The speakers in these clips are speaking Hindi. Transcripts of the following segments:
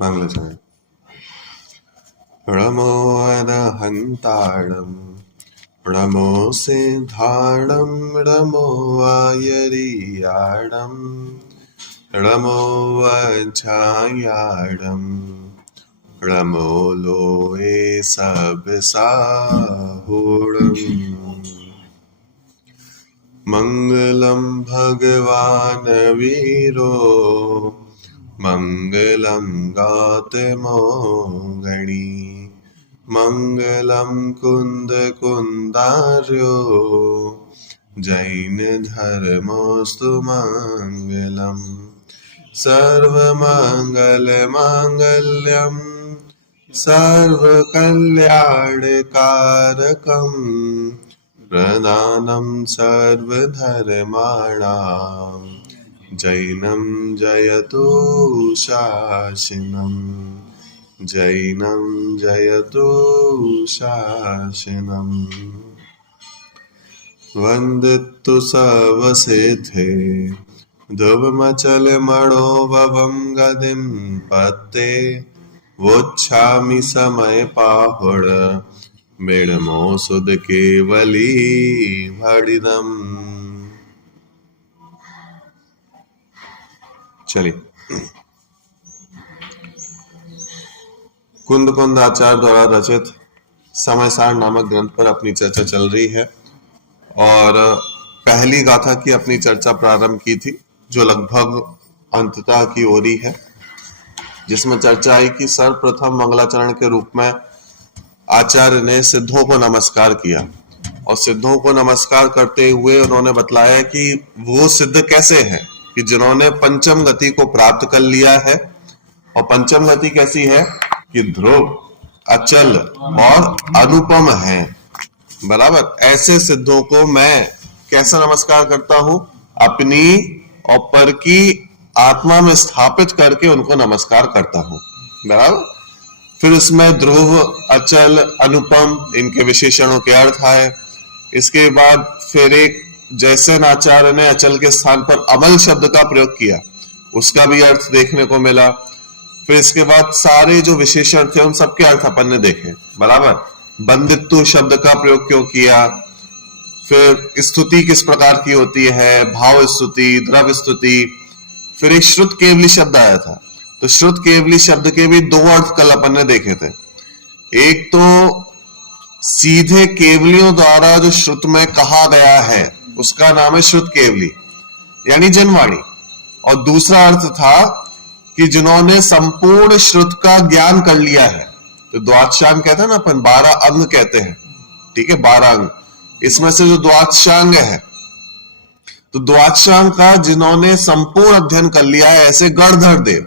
मंगलाचरण। नमो अरहन्ताणं नमो सिद्धाणं नमो आयरियाणं नमो वज्रायाणं नमो लोए सब साहुणम्। मंगलम भगवान वीरो मंगलम गौतमो गणी मंगलम कुंद कुंदार्यो जैन धर्मोस्तु मंगलम सर्वमंगल मांगल्यम सर्वकल्याणकारकम प्रदानं सर्वधर्माणां जैनं जयतु शासनम् जैनं जयतु शासनम्। वन्दितु सर्वसिद्धे ध्रुवमचलमणोभवं गतिं पत्ते वोच्छामि समयपाहुड मेणमो सुद केवली भड़िदम। चलिए, कुंद कुंद आचार्य द्वारा रचित समयसार नामक ग्रंथ पर अपनी चर्चा चल रही है और पहली गाथा की अपनी चर्चा प्रारंभ की थी जो लगभग अंततः की ओर ही है, जिसमें चर्चा आई कि सर्वप्रथम मंगलाचरण के रूप में आचार्य ने सिद्धों को नमस्कार किया और सिद्धों को नमस्कार करते हुए उन्होंने बतलाया कि वो सिद्ध कैसे हैं कि जिन्होंने पंचम गति को प्राप्त कर लिया है। और पंचम गति कैसी है कि ध्रुव, अचल और अनुपम है। बराबर, ऐसे सिद्धों को मैं कैसा नमस्कार करता हूं? अपनी और पर की आत्मा में स्थापित करके उनको नमस्कार करता हूं। बराबर, फिर उसमें ध्रुव, अचल, अनुपम इनके विशेषणों के अर्थ आए। इसके बाद फिर एक जैसे आचार्य ने अचल के स्थान पर अमल शब्द का प्रयोग किया उसका भी अर्थ देखने को मिला। फिर इसके बाद सारे जो विशेषण थे उन सबके अर्थ अपन ने देखे। बराबर, बंदित्व शब्द का प्रयोग क्यों किया, फिर स्तुति किस प्रकार की होती है, भाव स्तुति, द्रव्य स्तुति, फिर एक श्रुत केवली शब्द आया था। तो श्रुत केवली शब्द के भी दो अर्थ कल अपन ने देखे थे। एक तो सीधे केवलियों द्वारा जो श्रुत में कहा गया है उसका नाम है श्रुत केवली यानी जनवाणी, और दूसरा अर्थ था कि जिन्होंने संपूर्ण श्रुत का ज्ञान कर लिया है। तो द्वादशांग कहते हैं ना अपन, 12 अंग कहते हैं, ठीक है, 12 अंग। इसमें से जो द्वादशांग है तो द्वादशांग का जिन्होंने संपूर्ण अध्ययन कर लिया है, ऐसे गणधर देव।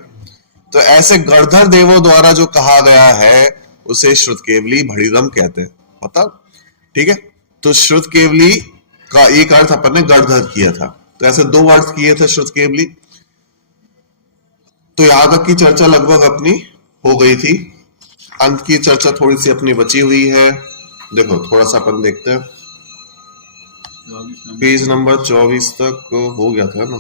तो ऐसे गणधर देवों द्वारा जो कहा गया है उसे श्रुत केवली भड़िदम कहते हैं। पता, ठीक है। तो श्रुत केवली का एक अर्थ अपन ने गणधर किया था। तो ऐसे दो अर्थ किए थे श्रुत केवली। तो यहां तक की चर्चा लगभग अपनी हो गई थी। अंत की चर्चा थोड़ी सी अपनी बची हुई है। देखो थोड़ा सा अपन देखते हैं, पेज नंबर 24 तक हो गया था ना।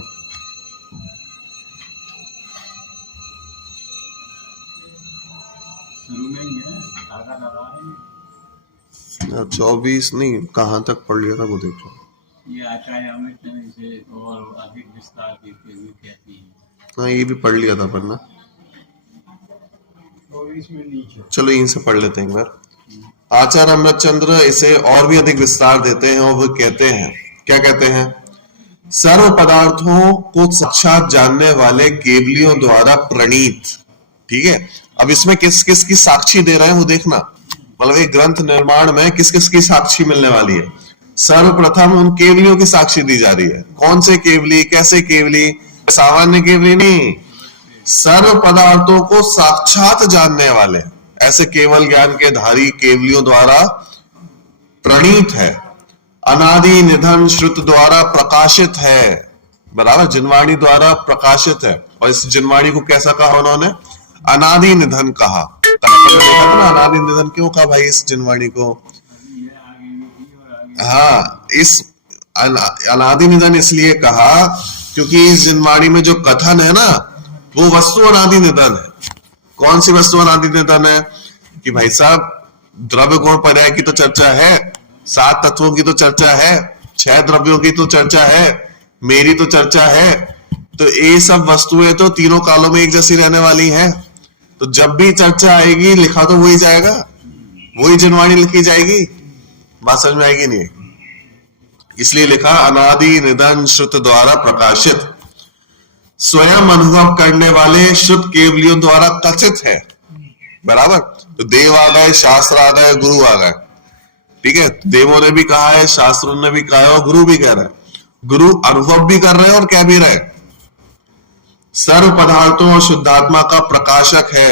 24 नहीं, कहां तक पढ़ लिया था वो देख लो। ये आचार्य अमृत से और अधिक विस्तार की कहती है। हाँ, ये भी पढ़ लिया था पर ना। 24 में नीचे। चलो इनसे पढ़ लेते हैं एक बार। आचार्य अमृत चंद्र इसे और भी अधिक विस्तार देते हैं और वो कहते हैं, क्या कहते हैं? सर्व पदार्थों को साक्षात जानने वाले केवलियों द्वारा प्रणीत। ठीक है, अब इसमें किस किस की साक्षी दे रहे हैं वो देखना। मतलब एक ग्रंथ निर्माण में किस किस की साक्षी मिलने वाली है। सर्वप्रथम उन केवलियों की साक्षी दी जा रही है। कौन से केवली, कैसे केवली? सामान्य केवली नहीं, सर्व पदार्थों को साक्षात जानने वाले ऐसे केवल ज्ञान के धारी केवलियों द्वारा प्रणीत है। अनादि निधन श्रुत द्वारा प्रकाशित है। बराबर, जिनवाणी द्वारा प्रकाशित है। और इस जिनवाणी को कैसा कहा उन्होंने? अनादि निधन कहा। अनादि निधन क्यों कहा भाई इस जिनवाणी को? हाँ, इस अनादि निधन इसलिए कहा क्योंकि इस जिनवाणी में जो कथन है ना वो वस्तु अनादि निधन है। कौन सी वस्तु अनादि निधन है? कि भाई साहब द्रव्य गुण पर्याय की तो चर्चा है, 7 तत्वों की तो चर्चा है, 6 द्रव्यों की तो चर्चा है, मेरी तो चर्चा है। तो ये सब वस्तुएं तो तीनों कालों में एक जैसी रहने वाली हैं। तो जब भी चर्चा आएगी लिखा तो वही जाएगा, वही जनवाणी लिखी जाएगी। बात समझ में आएगी नहीं? इसलिए लिखा अनादि निधन श्रुत द्वारा प्रकाशित, स्वयं अनुभव करने वाले शुद्ध केवलियों द्वारा कथित है। बराबर? तो देव आ गए, शास्त्र आ गए, गुरु आ गए। ठीक है, देवों ने भी कहा है, शास्त्रों ने भी कहा है, और गुरु भी कह रहे हैं। गुरु अनुभव भी कर रहे हैं और कह भी रहे, सर्व पदार्थों और शुद्धात्मा का प्रकाशक है।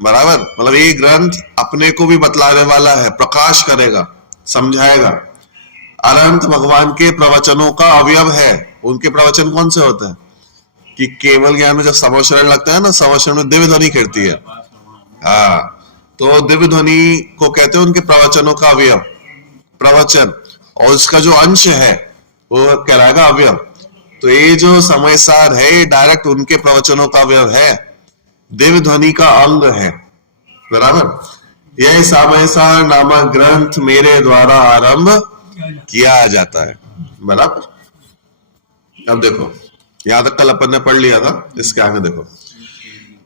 बराबर? मतलब ये ग्रंथ अपने को भी बतलाने वाला है, प्रकाश करेगा, समझाएगा। अनंत भगवान के प्रवचनों का अवयव है। उनके प्रवचन कौन से होते हैं? कि केवल ज्ञान में जब समवचरण लगता है ना, समवचरण में दिव्य ध्वनि खिड़ती है। हाँ, तो दिव्य ध्वनि को कहते हैं उनके प्रवचनों का अवयव, प्रवचन। और उसका जो अंश है वो कहलाएगा अवयव। तो ये जो समय सार है ये डायरेक्ट उनके प्रवचनों का अवयव है, दिव्य ध्वनि का अंग है। बराबर? यह समय सार नामक ग्रंथ मेरे द्वारा आरंभ किया जाता है। बराबर? अब देखो, यहां तक कल अपन ने पढ़ लिया था, इसके आगे देखो।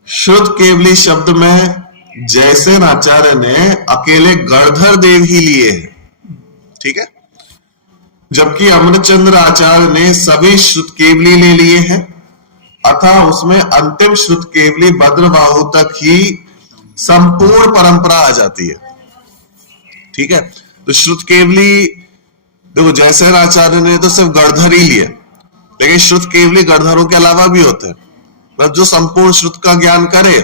शुद्ध केवली शब्द में जैसे आचार्य ने अकेले गणधर देव ही लिए हैं, ठीक है, जबकि अमृतचंद्र आचार्य ने सभी श्रुत केवली ले लिए हैं, अतः उसमें अंतिम श्रुत केवली भद्रबाहु तक ही संपूर्ण परंपरा आ जाती है। ठीक है, तो श्रुत केवली देखो, जैसे आचार्य ने तो सिर्फ गणधर ही लिए, लेकिन श्रुत केवली गणधरों के अलावा भी होते हैं। बस जो संपूर्ण श्रुत का ज्ञान करे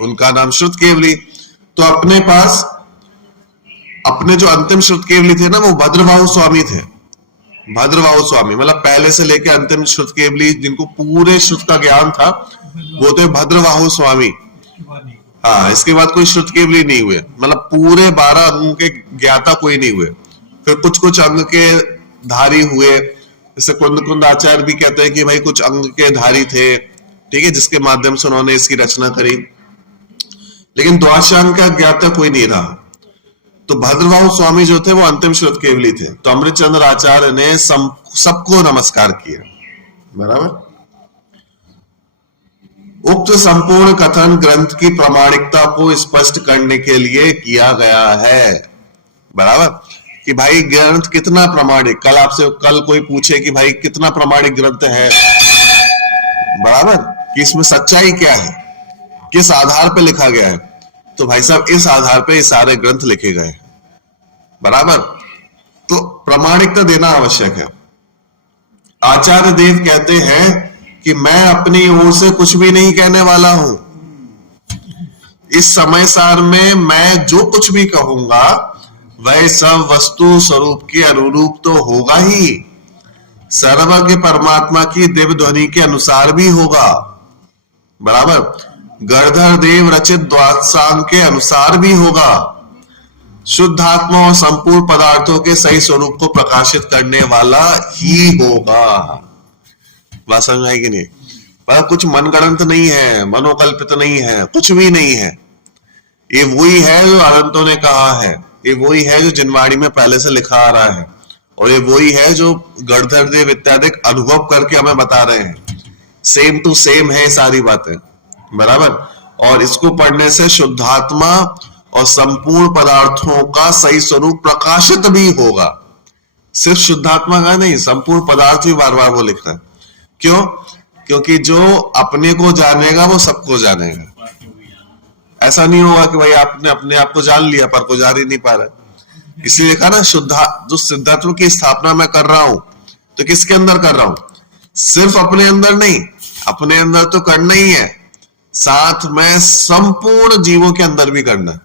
उनका नाम श्रुत केवली। तो अपने पास अपने जो अंतिम श्रुत केवली थे ना, वो भद्रबाहु स्वामी थे। भद्रबाहु स्वामी मतलब पहले से लेकर अंतिम श्रुत केवली जिनको पूरे श्रुत का ज्ञान था वो थे भद्रबाहु स्वामी। हाँ, इसके बाद कोई श्रुत केवली नहीं हुए, मतलब पूरे 12 अंगों के ज्ञाता कोई नहीं हुए। फिर कुछ कुछ अंग के धारी हुए, जैसे कुंद आचार्य भी कहते हैं कि भाई कुछ अंग के धारी थे, ठीक है, जिसके माध्यम से उन्होंने इसकी रचना करी, लेकिन द्वादशांग का ज्ञाता कोई नहीं रहा। तो भद्रबाहु स्वामी जो थे वो अंतिम श्रुत केवली थे। तो अमृतचंद्र आचार्य ने सबको नमस्कार किया। बराबर? उक्त संपूर्ण कथन ग्रंथ की प्रामाणिकता को स्पष्ट करने के लिए किया गया है। बराबर? कि भाई ग्रंथ कितना प्रामाणिक, कल कोई पूछे कि भाई कितना प्रामाणिक ग्रंथ है, बराबर, कि इसमें सच्चाई क्या है, किस आधार पे लिखा गया है, तो भाई साहब इस आधार पे ये सारे ग्रंथ लिखे गए। बराबर? तो प्रामाणिकता देना आवश्यक है। आचार्य देव कहते हैं कि मैं अपनी ओर से कुछ भी नहीं कहने वाला हूं। इस समय सार में मैं जो कुछ भी कहूंगा वह सब वस्तु स्वरूप के अनुरूप तो होगा ही, सर्वज्ञ परमात्मा की दिव्य ध्वनि के अनुसार भी होगा। बराबर? गणधर देव रचित द्वादशांग के अनुसार भी होगा, शुद्धात्मा और संपूर्ण पदार्थों के सही स्वरूप को प्रकाशित करने वाला ही होगा। बात समझ में आएगी नहीं? पर कुछ मनगढ़ंत नहीं है, मनोकल्पित नहीं है, कुछ भी नहीं है। ये वही है जो अनंतों ने कहा है, ये वही है जो जिनवाणी में पहले से लिखा आ रहा है, और ये वही है जो गणधर देव इत्यादि अनुभव करके हमें बता रहे हैं। सेम टू सेम है सारी बातें। बराबर? और इसको पढ़ने से शुद्धात्मा और संपूर्ण पदार्थों का सही स्वरूप प्रकाशित भी होगा। सिर्फ शुद्धात्मा का नहीं, संपूर्ण पदार्थ भी बार बार वो लिख रहा है। क्यों? क्योंकि जो अपने को जानेगा वो सबको जानेगा। ऐसा नहीं होगा कि भाई आपने अपने आप को जान लिया पर को जान ही नहीं पा रहा। इसलिए कहा ना, जो सिद्धात्व की स्थापना मैं कर रहा हूं तो किसके अंदर कर रहा हूं? सिर्फ अपने अंदर नहीं, अपने अंदर तो करना ही है, साथ में संपूर्ण जीवों के अंदर भी करना है।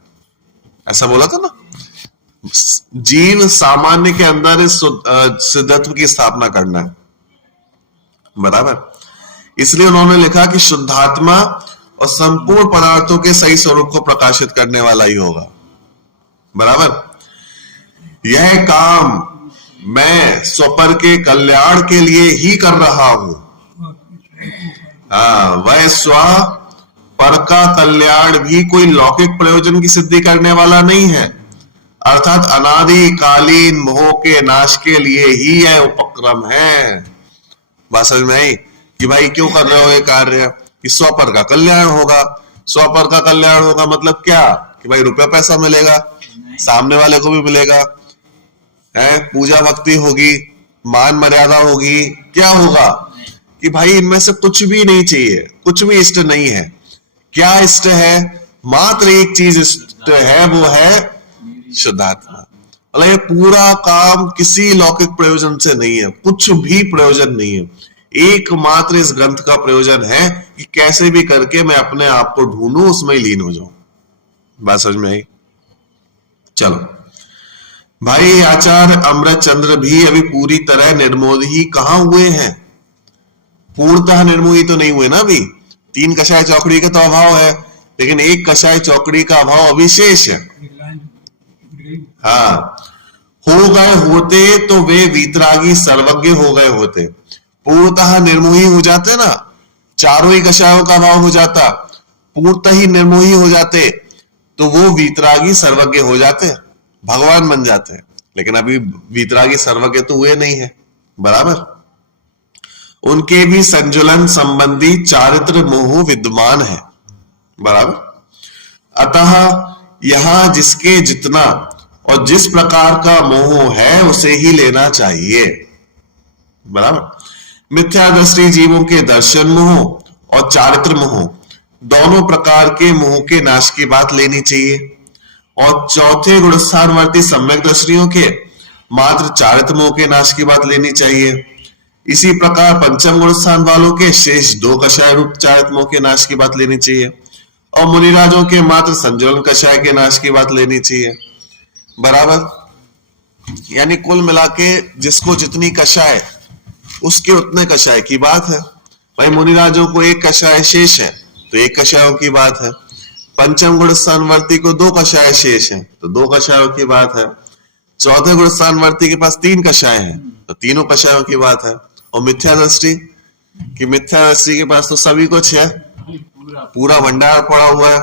ऐसा बोला था ना, जीव सामान्य के अंदर इस सिद्धत्व की स्थापना करना है। बराबर? इसलिए उन्होंने लिखा कि शुद्धात्मा और संपूर्ण पदार्थों के सही स्वरूप को प्रकाशित करने वाला ही होगा। बराबर? यह काम मैं स्वपर के कल्याण के लिए ही कर रहा हूं। हाँ, वह स्व पर का कल्याण भी कोई लौकिक प्रयोजन की सिद्धि करने वाला नहीं है, अर्थात अनादिकालीन मोह के नाश के लिए ही यह उपक्रम है। बात समझ में आई कि भाई क्यों कर रहे हो ये कार्य, कि स्वपर का कल्याण होगा। स्वपर का कल्याण होगा मतलब क्या, कि भाई रुपया पैसा मिलेगा, सामने वाले को भी मिलेगा, है पूजा भक्ति होगी, मान मर्यादा होगी, क्या होगा कि भाई इनमें से कुछ भी नहीं चाहिए, कुछ भी इष्ट नहीं है। क्या इष्ट है, मात्र एक चीज इष्ट है, वो है शुद्धात्मा। मतलब ये पूरा काम किसी लौकिक प्रयोजन से नहीं है, कुछ भी प्रयोजन नहीं है, एकमात्र इस ग्रंथ का प्रयोजन है कि कैसे भी करके मैं अपने आप को ढूंढूं, उसमें लीन हो जाऊं। बात समझ में आई। चलो भाई, आचार्य अमृतचंद्र भी अभी पूरी तरह निर्मोही कहां हुए हैं, पूर्णतः निर्मोही तो नहीं हुए ना अभी। 3 कषाय चौकड़ी का तो अभाव है, लेकिन 1 कषाय चौकड़ी का अभाव अविशेष है। हाँ, हो गए होते तो वे वीतरागी सर्वज्ञ हो गए होते, पूर्णतः निर्मोही हो जाते ना, चारों ही कषायों का अभाव हो जाता, पूर्णतः ही निर्मोही हो जाते, तो वो वीतरागी सर्वज्ञ हो जाते, भगवान बन जाते हैं। लेकिन अभी वीतरागी सर्वज्ञ तो हुए नहीं है, बराबर। उनके भी संजुलन संबंधी चारित्र मोह विद्यमान है, बराबर। अतः यहां जिसके जितना और जिस प्रकार का मोह है उसे ही लेना चाहिए, बराबर। मिथ्या दृष्टि जीवों के दर्शन मोह और चारित्र मोह, दोनों प्रकार के मोह के नाश की बात लेनी चाहिए। और चौथे गुणस्थानवर्ती सम्यक दृष्टियों के मात्र चारित्र मोह के नाश की बात लेनी चाहिए। इसी प्रकार पंचम गुण स्थान वालों के शेष 2 कषाय रूप चारित्र मोह के नाश की बात लेनी चाहिए, और मुनिराजों के मात्र संजुलन कषाय के नाश की बात लेनी चाहिए, बराबर। यानी कुल मिला के जिसको जितनी कषाय उसके उतने कषाय की बात है। भाई मुनिराजों को 1 कषाय शेष है तो 1 कषायों की बात है, पंचम गुण स्थानवर्ती को 2 कषाय शेष है तो 2 कषायों की बात है, चौथे गुण स्थानवर्ती के पास 3 कषाय है तो 3 कषायों की बात है। और मिथ्या दृष्टि कि मिथ्या दृष्टि के पास तो सभी कुछ है, पूरा भंडार पड़ा हुआ है,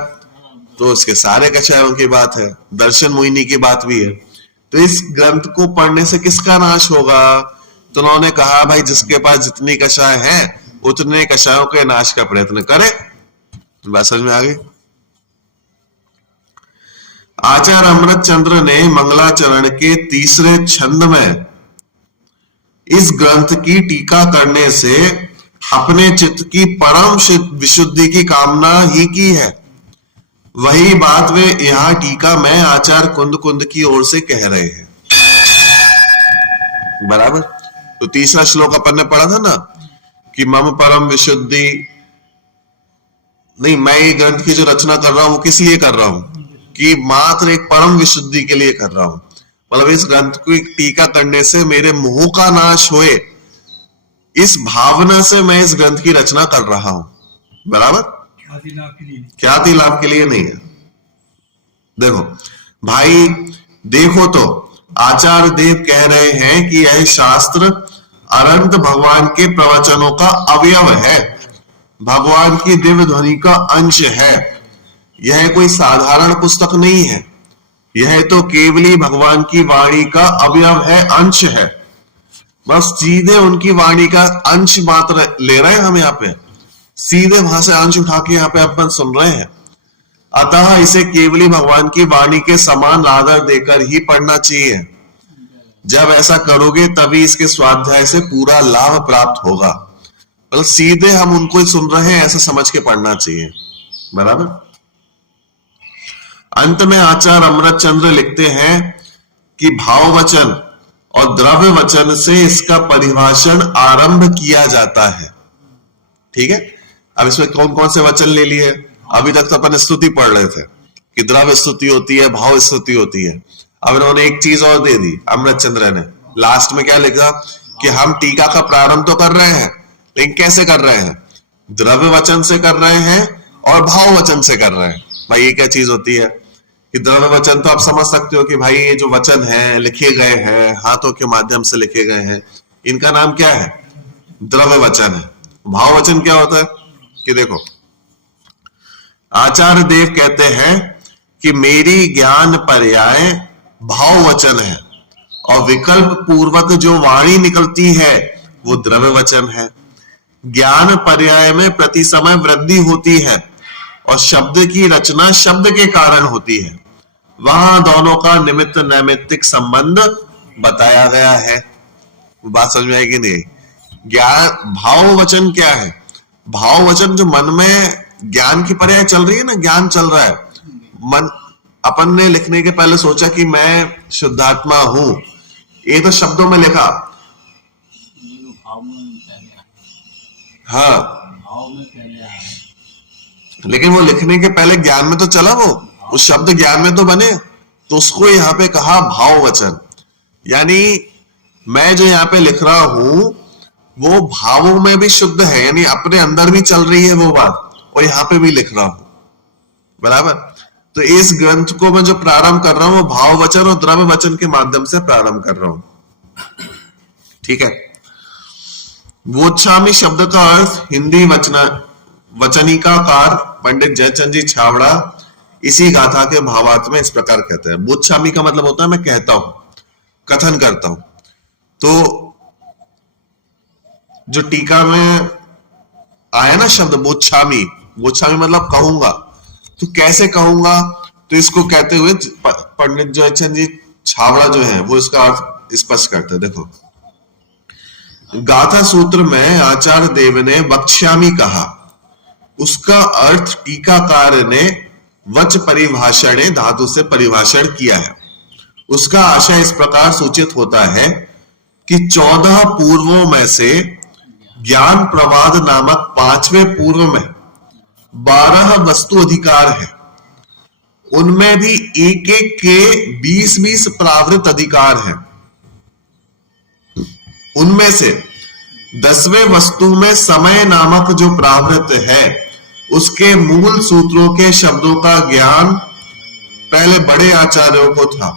तो उसके सारे कषायों की बात है, दर्शन मोहिनी की बात भी है। तो इस ग्रंथ को पढ़ने से किसका नाश होगा, तो उन्होंने कहा भाई जिसके पास जितनी कषाय है उतने कषायों के नाश का प्रयत्न करे। बात समझ में आ गई। आचार्य अमृतचंद्र ने मंगलाचरण के 3रे छंद में इस ग्रंथ की टीका करने से अपने चित्त की परम विशुद्धि की कामना ही की है। वही बात वे यहां टीका में आचार्य कुंद कुंद की ओर से कह रहे हैं, बराबर। तो 3रा श्लोक अपन ने पढ़ा था ना कि मम परम विशुद्धि, नहीं, मैं ये ग्रंथ की जो रचना कर रहा हूं वो किस लिए कर रहा हूं, कि मात्र एक परम विशुद्धि के लिए कर रहा हूं। मतलब इस ग्रंथ को टीका करने से मेरे मोह का नाश होए, इस भावना से मैं इस ग्रंथ की रचना कर रहा हूं, बराबर। ख्याति लाभ के लिए नहीं है। देखो भाई, देखो तो आचार्य देव कह रहे हैं कि यह शास्त्र अनंत भगवान के प्रवचनों का अवयव है, भगवान की दिव्य ध्वनि का अंश है। यह कोई साधारण पुस्तक नहीं है, यह तो केवली भगवान की वाणी का अवयव है, अंश है। बस सीधे उनकी वाणी का अंश मात्र ले रहे हैं हम यहाँ पे, सीधे वहां से अंश उठा के यहाँ पे अपन सुन रहे हैं। अतः इसे केवली भगवान की वाणी के समान आदर देकर ही पढ़ना चाहिए। जब ऐसा करोगे तभी इसके स्वाध्याय से पूरा लाभ प्राप्त होगा। मतलब सीधे हम उनको सुन रहे हैं ऐसा समझ के पढ़ना चाहिए, बराबर। अंत में आचार्य अमृतचंद्र लिखते हैं कि भाव वचन और द्रव्य वचन से इसका परिभाषण आरंभ किया जाता है। ठीक है, अब इसमें कौन कौन से वचन ले लिए? अभी तक तो अपन स्तुति पढ़ रहे थे कि द्रव्य स्तुति होती है, भाव स्तुति होती है। अब इन्होंने एक चीज और दे दी अमृतचंद्र ने, लास्ट में क्या लिखा कि हम टीका का प्रारंभ तो कर रहे हैं, लेकिन कैसे कर रहे हैं? द्रव्य वचन से कर रहे हैं और भाव वचन से कर रहे हैं। भाई ये क्या चीज होती है कि द्रव्य वचन तो आप समझ सकते हो कि भाई ये जो वचन है लिखे गए हैं, हाथों के माध्यम से लिखे गए हैं, इनका नाम क्या है? द्रव्य वचन है। भाव वचन क्या होता है कि देखो आचार्य देव कहते हैं कि मेरी ज्ञान पर्याय भाव वचन है और विकल्प पूर्वक जो वाणी निकलती है वो द्रव्य वचन है। ज्ञान पर्याय में प्रति समय वृद्धि होती है और शब्द की रचना शब्द के कारण होती है। वहां दोनों का निमित्त नैमित्तिक संबंध बताया गया है। बात समझ में आएगी नहीं? ज्ञान भाव वचन क्या है? भाव वचन जो मन में ज्ञान की पर्याय चल रही है ना, ज्ञान चल रहा है, मन अपन ने लिखने के पहले सोचा कि मैं शुद्धात्मा हूं, ये तो शब्दों में लिखा, भाव में पहले आया, हाँ, भाव में पहले आया, लेकिन वो लिखने के पहले ज्ञान में तो चला, वो शब्द ज्ञान में तो बने, तो उसको यहाँ पे कहा भाव वचन। यानी मैं जो यहाँ पे लिख रहा हूं वो भावों में भी शुद्ध है, यानी अपने अंदर भी चल रही है वो बात, और यहाँ पे भी लिख रहा हूं, बराबर। तो इस ग्रंथ को मैं जो प्रारंभ कर रहा हूं वो भाव वचन और द्रव्य वचन के माध्यम से प्रारंभ कर रहा हूं, ठीक है। वोच्छामी शब्द का अर्थ हिंदी वचनिकाकार पंडित जयचंद जी छावड़ा इसी गाथा के भावार्थ में इस प्रकार कहते हैं। वोच्छामी का मतलब होता है मैं कहता हूं, कथन करता हूं। तो जो टीका में आया ना शब्द वोच्छामी, वोच्छामी मतलब कहूंगा, तो कैसे कहूंगा, तो इसको कहते हुए पंडित जयचंद जी छावड़ा जो है वो इसका अर्थ स्पष्ट करते हैं। देखो, गाथा सूत्र में आचार्य देव ने वक्ष्यामी कहा, उसका अर्थ टीकाकार ने वच परिभाषण धातु से परिभाषण किया है। उसका आशय इस प्रकार सूचित होता है कि 14 पूर्वों में से ज्ञान प्रवाद नामक 5वें पूर्व में 12 वस्तु अधिकार है। उनमें भी एक एक के 20-20 प्रावृत अधिकार हैं। उनमें से 10वें वस्तु में समय नामक जो प्रावृत है उसके मूल सूत्रों के शब्दों का ज्ञान पहले बड़े आचार्यों को था।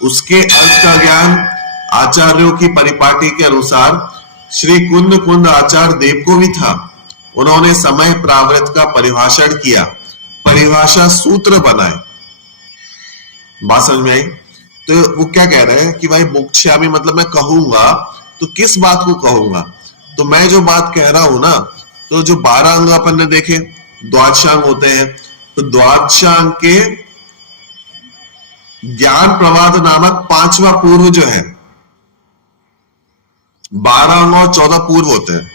उसके अर्थ का ज्ञान आचार्यों की परिपाटी के अनुसार श्री कुंद आचार्य देव को भी था। उन्होंने समय प्रावृत का परिभाषण किया, परिभाषा सूत्र बनाए। बात समझ में आई? तो वो क्या कह रहे हैं कि भाई वोक्ष्यामी मतलब मैं कहूंगा, तो किस बात को कहूंगा? तो मैं जो बात कह रहा हूं ना, तो जो 12 अंग अपन ने देखे द्वादशांग होते हैं, तो द्वादशांग के ज्ञान प्रवाद नामक 5वां पूर्व जो है, 12 अंग और 14 पूर्व होते हैं,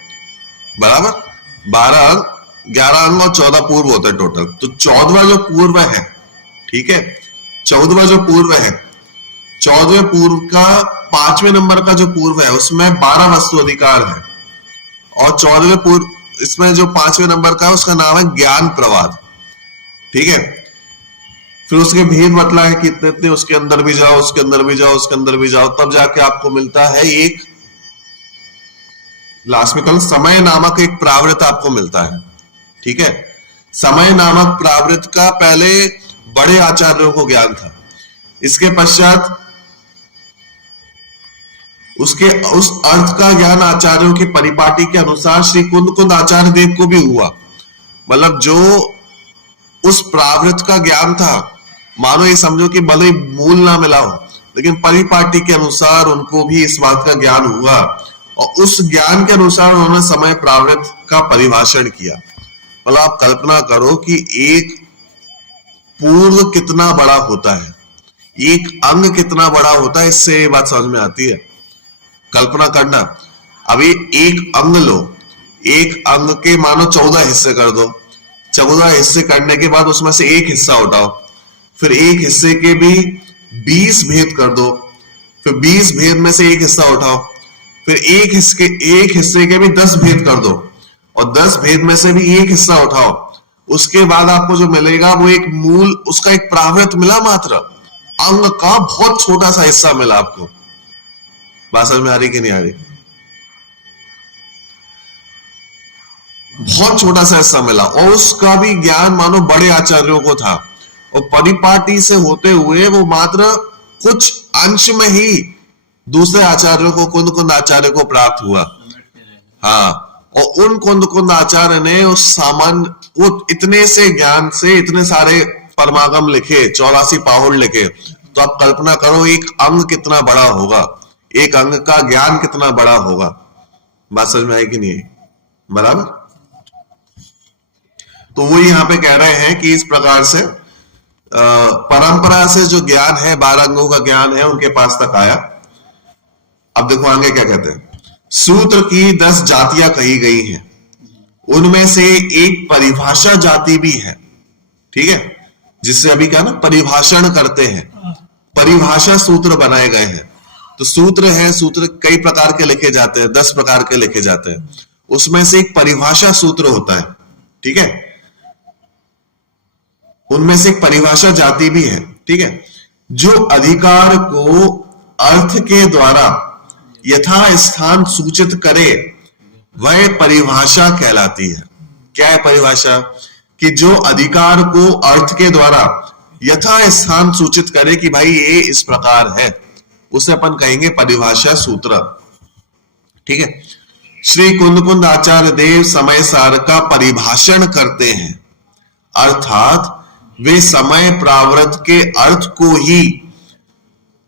बराबर। 12 अंग, 11 अंग और 14 पूर्व होते हैं टोटल। तो 14वां जो पूर्व है, ठीक है, 14वां जो पूर्व है, 14वें पूर्व का 5वें नंबर का जो पूर्व है उसमें 12 वस्तु अधिकार है, और 14वें पूर्व इसमें जो 5वें नंबर का है उसका नाम है ज्ञान प्रवाद, ठीक है। फिर उसके भेद बतला है कि इतने इतने, उसके अंदर भी जाओ, उसके अंदर भी जाओ, उसके अंदर भी जाओ, तब जाके आपको मिलता है एक लास्ट में कल समय नामक एक प्रावृत आपको मिलता है, ठीक है। समय नामक प्रावृत का पहले बड़े आचार्यों को ज्ञान था, इसके पश्चात उसके उस अर्थ का ज्ञान आचार्यों की परिपाटी के अनुसार श्री कुंद आचार्य देव को भी हुआ। मतलब जो उस प्रावृत का ज्ञान था, मानो ये समझो कि भले ही मूल ना मिला हो, लेकिन परिपाटी के अनुसार उनको भी इस बात का ज्ञान हुआ, और उस ज्ञान के अनुसार उन्होंने समय प्रावृत का परिभाषण किया। मतलब आप कल्पना करो कि एक पूर्व कितना बड़ा होता है, एक अंग कितना बड़ा होता है, इससे ये बात समझ में आती है। कल्पना करना, अभी एक अंग लो, एक अंग के मानो 14 हिस्से कर दो, 14 हिस्से करने के बाद उसमें से एक हिस्सा उठाओ, फिर एक हिस्से के भी 20 भेद कर दो, फिर 20 भेद में से एक हिस्सा उठाओ, फिर एक हिस्से के भी 10 भेद कर दो, और 10 भेद में से भी एक हिस्सा उठाओ। उसके बाद आपको जो मिलेगा वो एक मूल, उसका एक प्रावृत मिला, मात्र अंग का बहुत छोटा सा हिस्सा मिला आपको। बात समझ में आ रही कि नहीं आ रही? बहुत छोटा सा हिस्सा मिला, और उसका भी ज्ञान मानो बड़े आचार्यों को था, और परिपाटी से होते हुए वो मात्र कुछ अंश में ही दूसरे आचार्यों को, कुंद आचार्य को प्राप्त हुआ। हाँ, और उन कुंद आचार्य ने उस सामान्य वो इतने से ज्ञान से इतने सारे परमागम लिखे, 84 पाहुड़ लिखे, तो आप कल्पना करो एक अंग कितना बड़ा होगा, एक अंग का ज्ञान कितना बड़ा होगा। बात समझ में आई कि नहीं? बराबर। तो वो यहाँ पे कह रहे हैं कि इस प्रकार से परंपरा से जो ज्ञान है, 12 अंगों का ज्ञान है, उनके पास तक आया। अब देखो आगे क्या कहते हैं। सूत्र की 10 जातियां कही गई हैं, उनमें से एक परिभाषा जाति भी है, ठीक है, जिससे अभी क्या ना परिभाषण करते हैं, परिभाषा सूत्र बनाए गए हैं। तो सूत्र है, सूत्र कई प्रकार के लिखे जाते हैं, 10 प्रकार के लिखे जाते हैं, उसमें से एक परिभाषा सूत्र होता है, ठीक है, उनमें से एक परिभाषा जाति भी है, ठीक है, जो अधिकार को अर्थ के द्वारा यथा स्थान सूचित करे वह परिभाषा कहलाती है। क्या है परिभाषा? कि जो अधिकार को अर्थ के द्वारा यथा स्थान सूचित करे कि भाई ये इस प्रकार है, उसे अपन कहेंगे परिभाषा सूत्र, ठीक है। श्री कुंद आचार्य देव समय सार का परिभाषण करते हैं, अर्थात वे समय प्रावृत्त के अर्थ को ही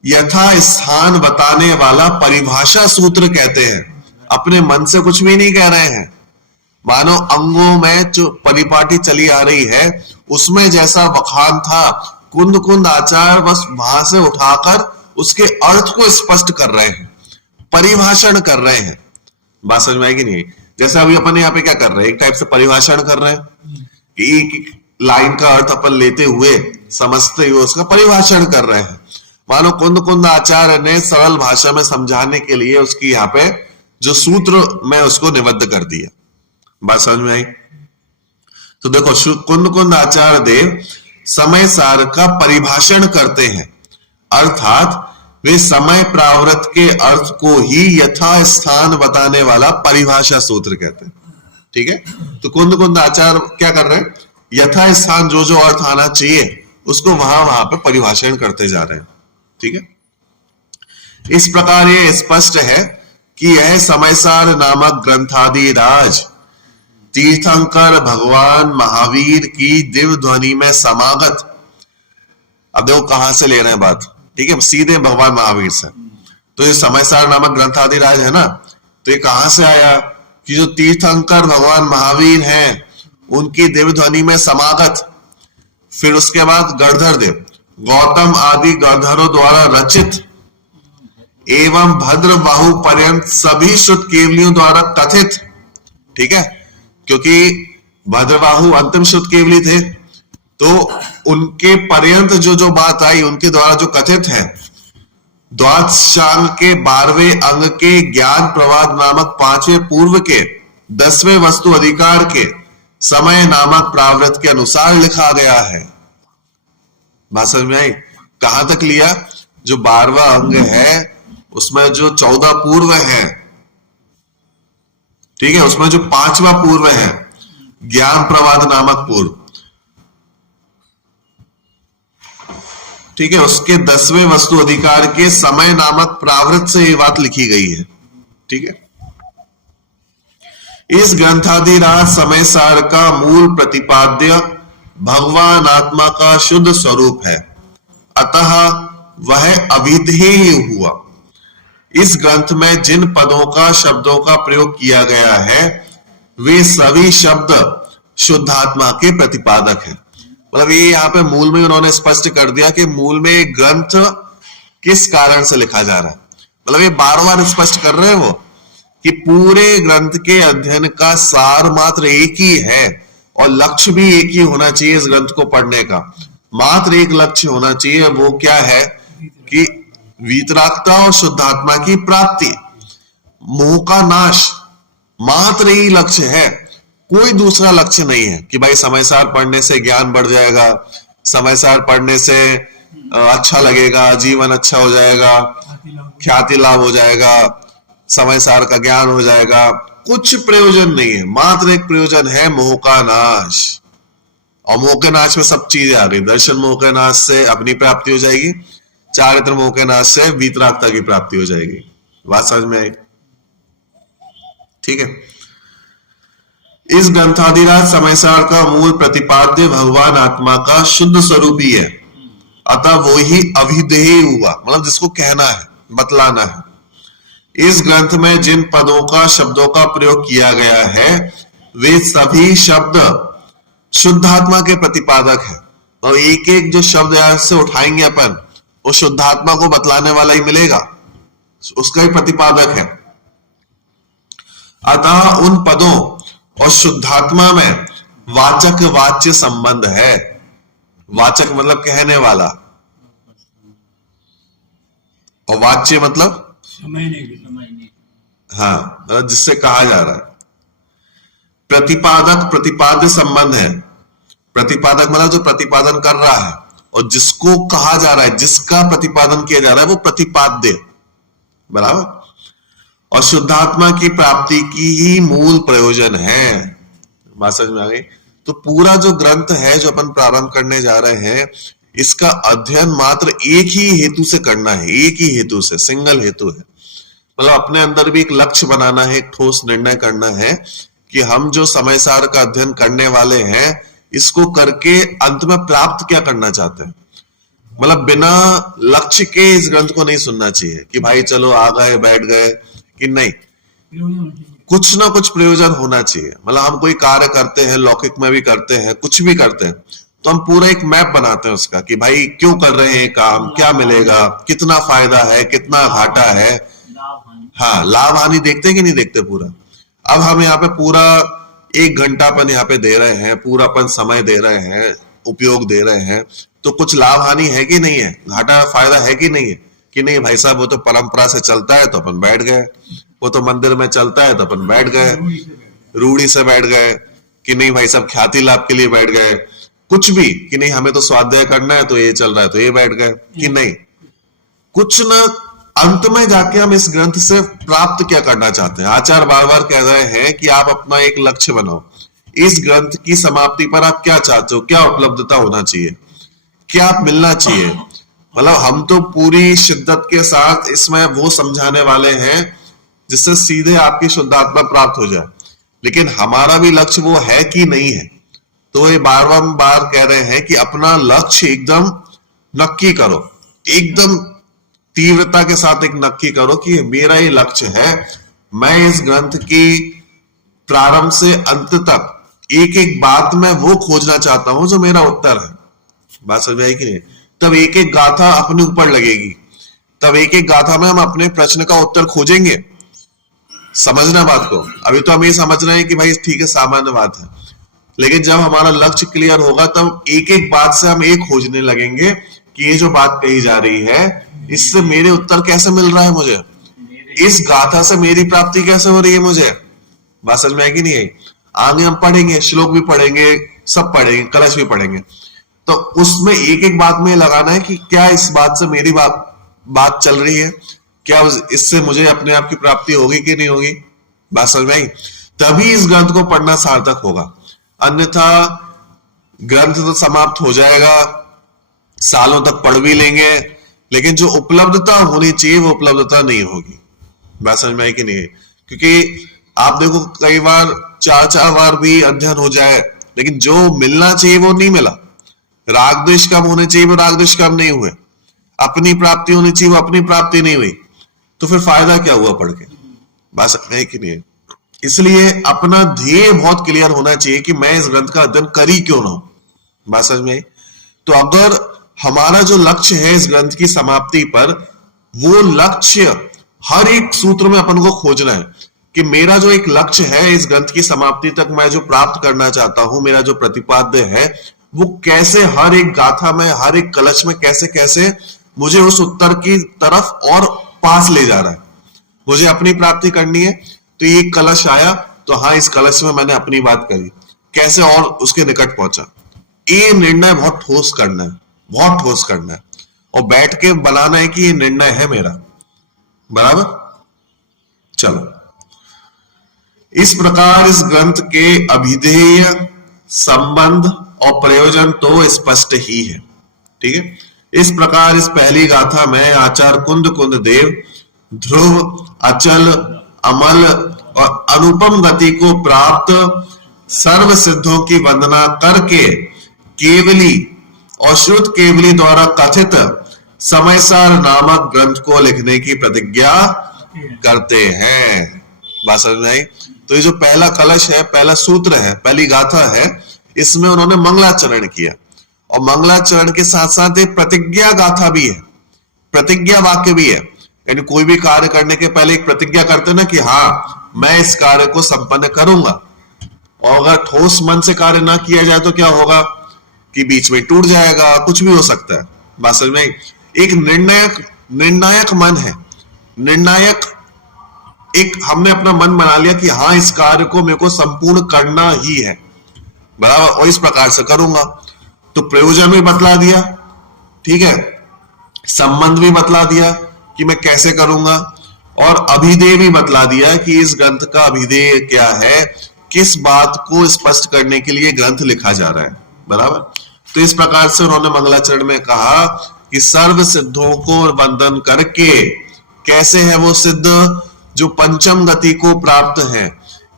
यथा स्थान बताने वाला परिभाषा सूत्र कहते हैं। अपने मन से कुछ भी नहीं कह रहे हैं। मानो अंगों में जो परिपाटी चली आ रही है उसमें जैसा बखान था, कुंद आचार्य बस वहां से उठाकर उसके अर्थ को स्पष्ट कर रहे हैं, परिभाषण कर रहे हैं। बात समझ में आएगी नहीं? जैसे अभी अपन यहाँ पे क्या कर रहे हैं, एक टाइप से परिभाषण कर रहे हैं कि एक लाइन का अर्थ अपन लेते हुए समझते हुए उसका परिभाषण कर रहे हैं। मानो कुंद आचार्य ने सरल भाषा में समझाने के लिए उसकी यहाँ पे जो सूत्र में उसको निबद्ध कर दिया। बात समझ में आई? तो देखो कुंद आचार्य देव समय सार का परिभाषण करते हैं, अर्थात वे समय प्रावृत्त के अर्थ को ही यथा स्थान बताने वाला परिभाषा सूत्र कहते हैं, ठीक है। तो कुंद आचार्य क्या कर रहे हैं, यथा स्थान जो जो अर्थ आना चाहिए उसको वहां पे परिभाषण करते जा रहे हैं, ठीक है। इस प्रकार ये स्पष्ट है कि यह समयसार नामक ग्रंथादि राज तीर्थंकर भगवान महावीर की दिव्य ध्वनि में समागत। अब देखो कहां से ले रहे हैं बात, ठीक है, सीधे भगवान महावीर से। तो ये समयसार नामक ग्रंथादि राज है ना, तो ये कहां से आया कि जो तीर्थंकर भगवान महावीर हैं उनकी दिव्य ध्वनि में समागत। फिर उसके बाद गणधर देव, गौतम आदि गणधरों द्वारा रचित एवं भद्र बाहु पर्यंत सभी श्रुत केवलियों द्वारा कथित, ठीक है, क्योंकि भद्रबाहु अंतिम श्रुत केवली थे, तो उनके पर्यंत जो जो बात आई उनके द्वारा जो कथित है, द्वादशांग के 12वें अंग के ज्ञान प्रवाद नामक 5वें पूर्व के 10वें वस्तु अधिकार के समय नामक प्रावृत्त के अनुसार लिखा गया है। बात समझ में आई? कहां तक लिया? जो 12वां अंग है उसमें जो 14 पूर्व है, ठीक है, उसमें जो 5वां पूर्व है ज्ञान प्रवाद नामक पूर्व, ठीक है, उसके 10वें वस्तु अधिकार के समय नामक प्रावृत्त से ये बात लिखी गई है, ठीक है। इस ग्रंथादिराज समय सार का मूल प्रतिपाद्य भगवान आत्मा का शुद्ध स्वरूप है, अतः वह अभिधेय हुआ। इस ग्रंथ में जिन पदों का शब्दों का प्रयोग किया गया है वे सभी शब्द शुद्धात्मा के प्रतिपादक हैं। मतलब ये यहाँ पे मूल में उन्होंने स्पष्ट कर दिया कि मूल में ग्रंथ किस कारण से लिखा जा रहा है। मतलब ये बार बार स्पष्ट कर रहे हैं वो कि पूरे ग्रंथ के अध्ययन का सार मात्र एक ही है और लक्ष्य भी एक ही होना चाहिए। इस ग्रंथ को पढ़ने का मात्र एक लक्ष्य होना चाहिए, वो क्या है कि वीतरागता और शुद्धात्मा की प्राप्ति, मोह का नाश, मात्र ही लक्ष्य है, कोई दूसरा लक्ष्य नहीं है कि भाई समय सार पढ़ने से ज्ञान बढ़ जाएगा, समय सार पढ़ने से अच्छा लगेगा, जीवन अच्छा हो जाएगा, ख्याति लाभ हो जाएगा, समय सार का ज्ञान हो जाएगा। कुछ प्रयोजन नहीं है, मात्र एक प्रयोजन है, मोह का नाश। और मोह के नाश में सब चीजें आ गई। दर्शन मोह के नाश से अपनी प्राप्ति हो जाएगी, चारित्र मोह के नाश से वीतरागता की प्राप्ति हो जाएगी। बात समझ में आई? ठीक है। इस ग्रंथादिराज समयसार का मूल प्रतिपाद्य भगवान आत्मा का शुद्ध स्वरूप ही है, अतः वो ही अभिधेय हुआ, मतलब जिसको कहना है, बतलाना है। इस ग्रंथ में जिन पदों का शब्दों का प्रयोग किया गया है वे सभी शब्द शुद्धात्मा के प्रतिपादक है, और एक एक जो शब्द यहां से उठाएंगे अपन वो शुद्धात्मा को बतलाने वाला ही मिलेगा, उसका ही प्रतिपादक है। अतः उन पदों और शुद्धात्मा में वाचक वाच्य संबंध है। वाचक मतलब कहने वाला, और वाच्य मतलब समझने की। हाँ, मतलब जिससे कहा जा रहा है। प्रतिपादक प्रतिपाद्य संबंध है। प्रतिपादक मतलब जो प्रतिपादन कर रहा है, और जिसको कहा जा रहा है, जिसका प्रतिपादन किया जा रहा है वो प्रतिपाद्य, बराबर। और शुद्धात्मा की प्राप्ति की ही मूल प्रयोजन है। बात समझ में आ गई? तो पूरा जो ग्रंथ है जो अपन प्रारंभ करने जा रहे हैं, इसका अध्ययन मात्र एक ही हेतु से करना है, एक ही हेतु से, सिंगल हेतु है। मतलब अपने अंदर भी एक लक्ष्य बनाना है, एक ठोस निर्णय करना है कि हम जो समय सार का अध्ययन करने वाले हैं, इसको करके अंत में प्राप्त क्या करना चाहते हैं। मतलब बिना लक्ष्य के इस ग्रंथ को नहीं सुनना चाहिए कि भाई चलो आ गए बैठ गए, कि नहीं, कुछ ना कुछ प्रयोजन होना चाहिए। मतलब हम कोई कार्य करते हैं, लौकिक में भी करते हैं, कुछ भी करते हैं, तो हम पूरा एक मैप बनाते हैं उसका कि भाई क्यों कर रहे हैं काम, क्या मिलेगा, कितना फायदा है, कितना घाटा है। हाँ, लाभ हानि देखते हैं कि नहीं देखते पूरा। अब हम यहाँ पे पूरा 1 घंटा अपन यहाँ पे दे रहे हैं, पूरा अपन समय दे रहे हैं, उपयोग दे रहे हैं, तो कुछ लाभ हानि है कि नहीं है, घाटा फायदा है कि नहीं है, कि नहीं भाई साहब वो तो परंपरा से चलता है तो अपन बैठ गए, वो तो मंदिर में चलता है तो अपन बैठ गए, रूढ़ी से बैठ गए, कि नहीं भाई साहब ख्याति लाभ के लिए बैठ गए, कुछ भी, कि नहीं हमें तो स्वाध्याय करना है तो ये चल रहा है तो ये बैठ गए, कि नहीं, कुछ न अंत में जाके हम इस ग्रंथ से प्राप्त क्या करना चाहते हैं। आचार्य बार बार कह रहे हैं कि आप अपना एक लक्ष्य बनाओ, इस ग्रंथ की समाप्ति पर आप क्या चाहते हो, क्या उपलब्धता होना चाहिए, क्या आप मिलना चाहिए। मतलब हम तो पूरी शिद्दत के साथ इसमें वो समझाने वाले हैं जिससे सीधे आपकी शुद्धात्मा प्राप्त हो जाए, लेकिन हमारा भी लक्ष्य वो है कि नहीं है। तो ये बार बार कह रहे हैं कि अपना लक्ष्य एकदम नक्की करो, एकदम तीव्रता के साथ एक नक्की करो कि मेरा ये लक्ष्य है, मैं इस ग्रंथ की प्रारंभ से अंत तक एक एक बात में वो खोजना चाहता हूं जो मेरा उत्तर है। बात समझ आई कि नहीं? तब एक एक गाथा अपने ऊपर लगेगी, तब एक एक गाथा में हम अपने प्रश्न का उत्तर खोजेंगे। समझना बात को, अभी तो हम ये समझ रहे हैं कि भाई ठीक है, सामान्य बात है, लेकिन जब हमारा लक्ष्य क्लियर होगा तब एक एक बात से हम एक खोजने लगेंगे कि ये जो बात कही जा रही है इससे मेरे उत्तर कैसे मिल रहा है, मुझे इस गाथा से मेरी प्राप्ति कैसे हो रही है, मुझे बात समझ में आएगी नहीं आई? आगे हम पढ़ेंगे, श्लोक भी पढ़ेंगे, सब पढ़ेंगे, कलश भी पढ़ेंगे, तो उसमें एक एक बात में लगाना है कि क्या इस बात से मेरी बात चल रही है, क्या इससे मुझे अपने आप की प्राप्ति होगी कि नहीं होगी। बात समझ में आई? तभी इस ग्रंथ को पढ़ना सार्थक होगा, अन्यथा ग्रंथ तो समाप्त हो जाएगा, सालों तक पढ़ भी लेंगे, लेकिन जो उपलब्धता होनी चाहिए वो उपलब्धता नहीं होगी। बात समझ में आई कि नहीं? क्योंकि आप देखो कई बार 4 बार भी अध्ययन हो जाए, लेकिन जो मिलना चाहिए वो नहीं मिला, राग द्वेष कम होने चाहिए वो राग द्वेष कम नहीं हुए, अपनी प्राप्ति होनी चाहिए वो अपनी प्राप्ति नहीं हुई, तो फिर फायदा क्या हुआ पढ़ के। बात समझ में आई कि नहीं? इसलिए अपना ध्येय बहुत क्लियर होना चाहिए कि मैं इस ग्रंथ का अध्ययन करी क्यों ना हूं। बात समझ में आई? तो अगर हमारा जो लक्ष्य है इस ग्रंथ की समाप्ति पर, वो लक्ष्य हर एक सूत्र में अपन को खोजना है कि मेरा जो एक लक्ष्य है इस ग्रंथ की समाप्ति तक मैं जो प्राप्त करना चाहता हूं, मेरा जो प्रतिपाद्य है वो कैसे हर एक गाथा में, हर एक कलश में कैसे कैसे मुझे उस उत्तर की तरफ और पास ले जा रहा है। मुझे अपनी प्राप्ति करनी है तो ये कलश आया तो हाँ, इस कलश में मैंने अपनी बात करी, कैसे और उसके निकट पहुंचा। ये निर्णय बहुत ठोस करना है, बहुत ठोस करना है, और बैठ के बनाना है कि ये निर्णय है मेरा, बराबर। चलो, इस प्रकार इस ग्रंथ के अभिधेय, संबंध और प्रयोजन तो स्पष्ट ही है, ठीक है। इस प्रकार इस पहली गाथा में आचार्य कुंद देव ध्रुव, अचल, अमल और अनुपम गति को प्राप्त सर्व सिद्धों की वंदना करके केवली और शुद्ध केवली द्वारा कथित समयसार नामक ग्रंथ को लिखने की प्रतिज्ञा करते हैं। बात समझ में आई? तो ये जो पहला कलश है, पहला सूत्र है, पहली गाथा है, इसमें उन्होंने मंगलाचरण किया और मंगलाचरण के साथ साथ एक प्रतिज्ञा गाथा भी है, प्रतिज्ञा वाक्य भी है। यानी कोई भी कार्य करने के पहले एक प्रतिज्ञा करते ना कि हाँ मैं इस कार्य को संपन्न करूंगा, और अगर ठोस मन से कार्य ना किया जाए तो क्या होगा कि बीच में टूट जाएगा, कुछ भी हो सकता है। बात समझ में? एक निर्णायक मन है, निर्णायक एक हमने अपना मन बना लिया कि हाँ इस कार्य को मेरे को संपूर्ण करना ही है, बराबर, और इस प्रकार से करूंगा। तो प्रयोजन भी बतला दिया, ठीक है, संबंध भी बतला दिया कि मैं कैसे करूंगा, और अभिधेय भी बतला दिया कि इस ग्रंथ का अभिधेय क्या है, किस बात को स्पष्ट करने के लिए ग्रंथ लिखा जा रहा है, बराबर। तो इस प्रकार से उन्होंने मंगलाचरण में कहा कि सर्व सिद्धों को वंदन करके, कैसे है वो सिद्ध? जो पंचम गति को प्राप्त है।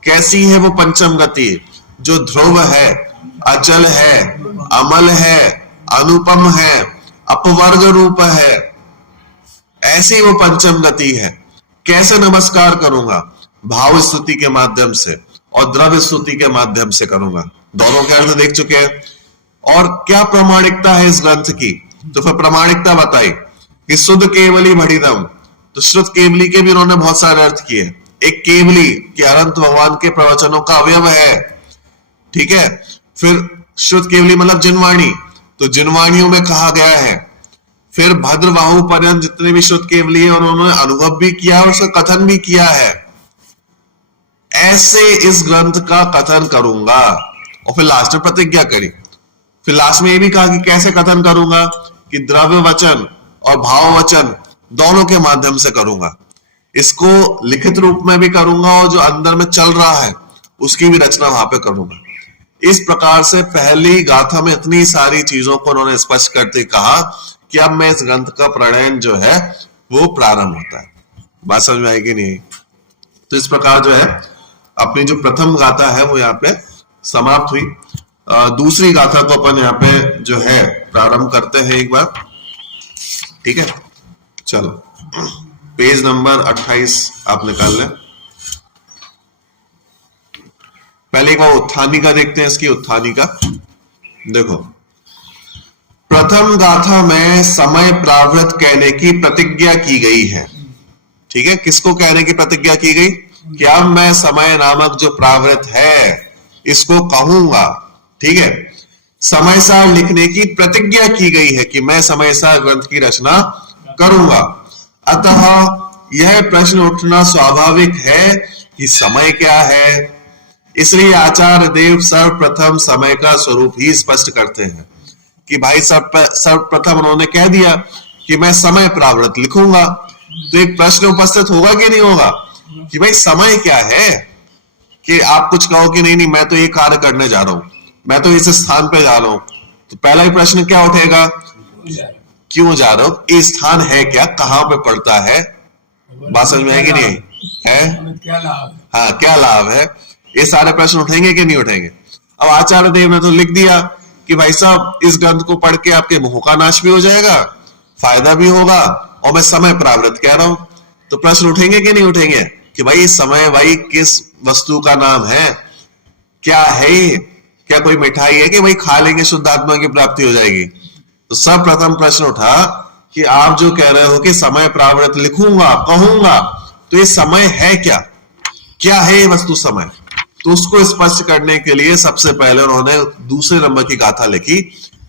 कैसी है वो पंचम गति? जो ध्रुव है, अचल है, अमल है, अनुपम है, अपवर्ग रूप है, ऐसी वो पंचम गति है। कैसे नमस्कार करूंगा? भाव स्तुति के माध्यम से और द्रव्य स्तुति के माध्यम से करूंगा। दोनों के अर्थ देख चुके हैं। और क्या प्रामाणिकता है इस ग्रंथ की? तो फिर प्रामाणिकता बताई कि शुद्ध केवली भड़िदम। तो शुद्ध केवली के भी उन्होंने बहुत सारे अर्थ किए। एक केवली कि अनंत भगवान के प्रवचनों का अवयव है, ठीक है। फिर शुद्ध केवली मतलब जिनवाणी, तो जिनवाणियों में कहा गया है। फिर भद्रबाहु पर्यंत जितने भी शुद्ध केवली है उन्होंने अनुभव भी किया और उसका कथन भी किया है। ऐसे इस ग्रंथ का कथन करूंगा। और फिर लास्ट में प्रतिज्ञा करी। फिर लास्ट में ये भी कहा कि कैसे कथन करूंगा, कि द्रव्य वचन और भाव वचन दोनों के माध्यम से करूंगा। इसको लिखित रूप में भी करूंगा और जो अंदर में चल रहा है उसकी भी रचना वहां पे करूंगा। इस प्रकार से पहली गाथा में इतनी सारी चीजों को उन्होंने स्पष्ट करते कहा कि अब मैं इस ग्रंथ का प्रणयन जो है वो प्रारंभ होता है। बात समझ में आएगी नहीं? तो इस प्रकार जो है अपनी जो प्रथम गाथा है वो यहाँ पे समाप्त हुई। दूसरी गाथा को अपन यहाँ पे जो है प्रारंभ करते हैं एक बार, ठीक है। चलो पेज नंबर 28 आप निकाल लें। पहले एक बार उत्थानिका देखते हैं, इसकी उत्थानिका देखो। प्रथम गाथा में समय प्रावृत कहने की प्रतिज्ञा की गई है, ठीक है। किसको कहने की प्रतिज्ञा की गई? कि अब मैं समय नामक जो प्रावृत है इसको कहूंगा, ठीक है। समयसार लिखने की प्रतिज्ञा की गई है कि मैं समयसार ग्रंथ की रचना करूंगा। अतः यह प्रश्न उठना स्वाभाविक है कि समय क्या है। इसलिए आचार्य देव सर्वप्रथम समय का स्वरूप ही स्पष्ट करते हैं कि भाई सर्वप्रथम उन्होंने कह दिया कि मैं समय प्रावृत लिखूंगा। तो एक प्रश्न उपस्थित होगा कि नहीं होगा कि भाई समय क्या है? कि आप कुछ कहो कि नहीं नहीं मैं तो ये कार्य करने जा रहा हूं, मैं तो इस स्थान पे जा रहा हूं, तो पहला ही प्रश्न क्या उठेगा? क्यों जा रहा हो? ये स्थान है क्या? कहां पे पड़ता है? बात समझ में आएगी नहीं है? क्या लाभ? हाँ, क्या लाभ है? ये सारे प्रश्न उठेंगे कि नहीं उठेंगे? अब आचार्य देव ने तो लिख दिया कि भाई साहब इस ग्रंथ को पढ़ के आपके मोह का नाश भी हो जाएगा, फायदा भी होगा, और मैं समय प्रावृत कह रहा हूं। तो प्रश्न उठेंगे कि नहीं उठेंगे कि भाई समय भाई किस वस्तु का नाम है? क्या है ये? क्या कोई मिठाई है कि भाई खा लेंगे शुद्ध आत्मा की प्राप्ति हो जाएगी? तो सब प्रथम प्रश्न उठा कि आप जो कह रहे हो कि समय प्रावृत लिखूंगा, कहूंगा, तो ये समय है क्या? क्या है ये वस्तु समय? तो उसको स्पष्ट करने के लिए सबसे पहले उन्होंने दूसरे नंबर की गाथा लिखी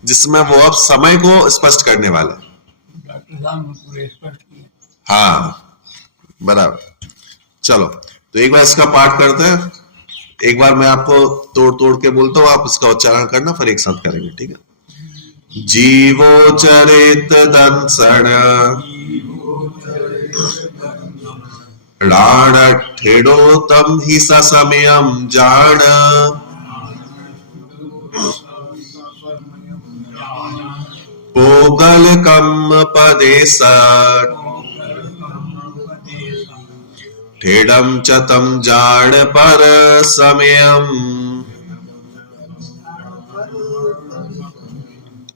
जिसमें वो अब समय को स्पष्ट करने वाले। हाँ बराबर। चलो तो एक बार इसका पाठ करते हैं। एक बार मैं आपको तोड़ तोड़ के बोलता हूँ, आप इसका उच्चारण करना, फिर एक साथ करेंगे, ठीक है। जीवो चरित दंसण राणठेडो तम ही ससमयम जान पोगल कम पदे सट ठेडम च तम जान पर समयम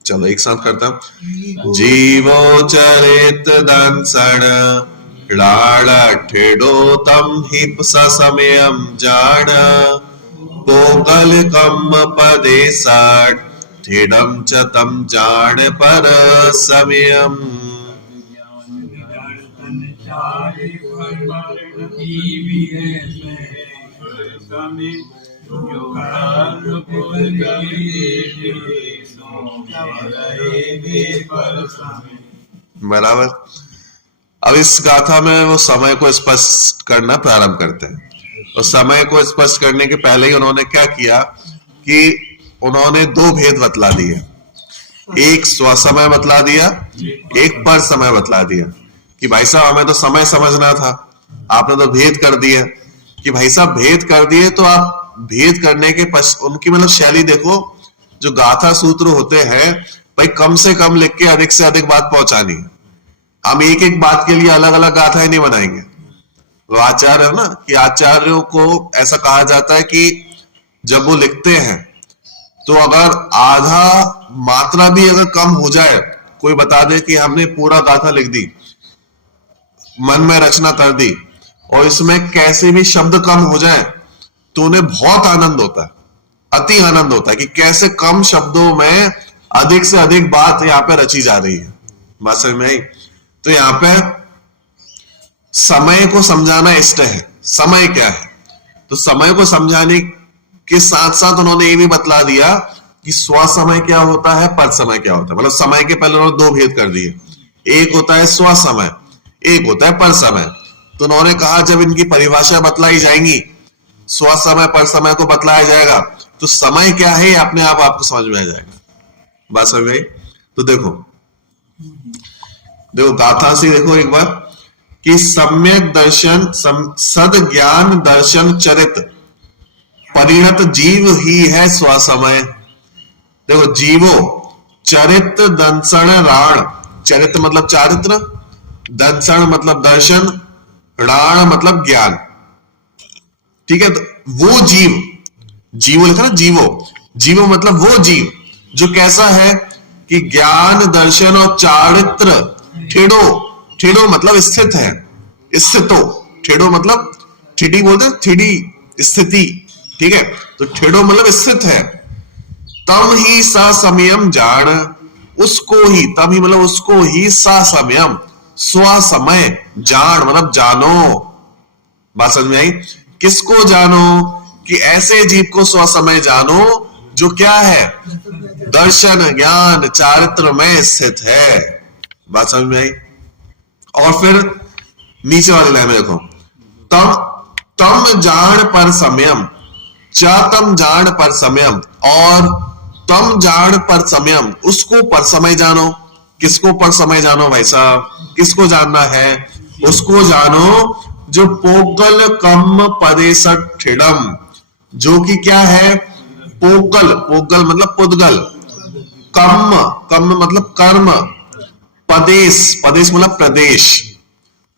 चलो एक साथ करता हूं। जीवो चरित दंसण लाड़ ठेडो तम ही ससमयम जान पोगल कम पदे साठ ठेडम च तम जान पर समयम। बराबर। अब इस गाथा में वो समय को स्पष्ट करना प्रारंभ करते हैं, और समय को स्पष्ट करने के पहले ही उन्होंने क्या किया कि उन्होंने दो भेद बतला दिए। एक स्व समय बतला दिया, एक पर समय बतला दिया कि भाई साहब हमें तो समय समझना था, आपने तो भेद कर दिया। कि भाई साहब भेद कर दिए तो आप भेद करने के उनकी मतलब शैली देखो, जो गाथा सूत्र होते हैं भाई कम से कम लिख के अधिक से अधिक बात पहुंचानी है। हम एक एक बात के लिए अलग अलग गाथा ही नहीं बनाएंगे। वो आचार्य है ना, कि आचार्यों को ऐसा कहा जाता है कि जब वो लिखते हैं तो अगर आधा मात्रा भी अगर कम हो जाए, कोई बता दे कि हमने पूरा गाथा लिख दी, मन में रचना कर दी, और इसमें कैसे भी शब्द कम हो जाए तो उन्हें बहुत आनंद होता है, अति आनंद होता है कि कैसे कम शब्दों में अधिक से अधिक बात यहाँ पे रची जा रही है। बात समझ में आई? तो यहाँ पे समय को समझाना इष्ट है। समय क्या है? तो समय को समझाने के साथ साथ उन्होंने ये भी बतला दिया कि स्व समय क्या होता है, पर समय क्या होता है। मतलब समय के पहले उन्होंने दो भेद कर दिए, एक होता है स्व समय, एक होता है पर समय। तो उन्होंने कहा जब इनकी परिभाषा बतलाई जाएंगी, स्व समय पर समय को बतलाया जाएगा, तो समय क्या है अपने आप आपको समझ में आ जाएगा। बात समझ में आई? तो देखो गाथा से देखो एक बार कि सम्यक दर्शन सद ज्ञान दर्शन चरित परिणत जीव ही है स्व समय। देखो जीवो चरित दंसण राण, चरित मतलब चारित्र, दंसण मतलब दर्शन, राण मतलब ज्ञान। ठीक है, तो वो जीव, जीवो लिखा ना, जीवो, जीवो मतलब वो जीव जो कैसा है कि ज्ञान दर्शन और चारित्र, ठेडो, ठेडो मतलब स्थित है, स्थितो, ठेडो मतलब ठिडी बोलते हैं, ठिडी स्थिति। ठीक है, तो ठेडो मतलब स्थित है। तम ही सा समयम जान, उसको ही, तम ही मतलब उसको ही, सा समयम स्व समय, जान मतलब जानो। बात समझ में आई? किसको जानो? कि ऐसे जीव को स्व समय जानो जो क्या है, दर्शन ज्ञान चारित्र में स्थित है। बात समझ में आई? और फिर नीचे वाले लाइन में देखो, तम तम जान पर समयम, तम जान पर समयम, और तम जान पर समयम, उसको पर समय जानो। किसको पर समय जानो भाई साहब? किसको जानना है? उसको जानो जो पोकल कम पदेशठ ठेडम, जो कि क्या है, पोकल, पोकल मतलब पुद्गल, कम, कम मतलब कर्म, पदेश, पदेश मतलब प्रदेश,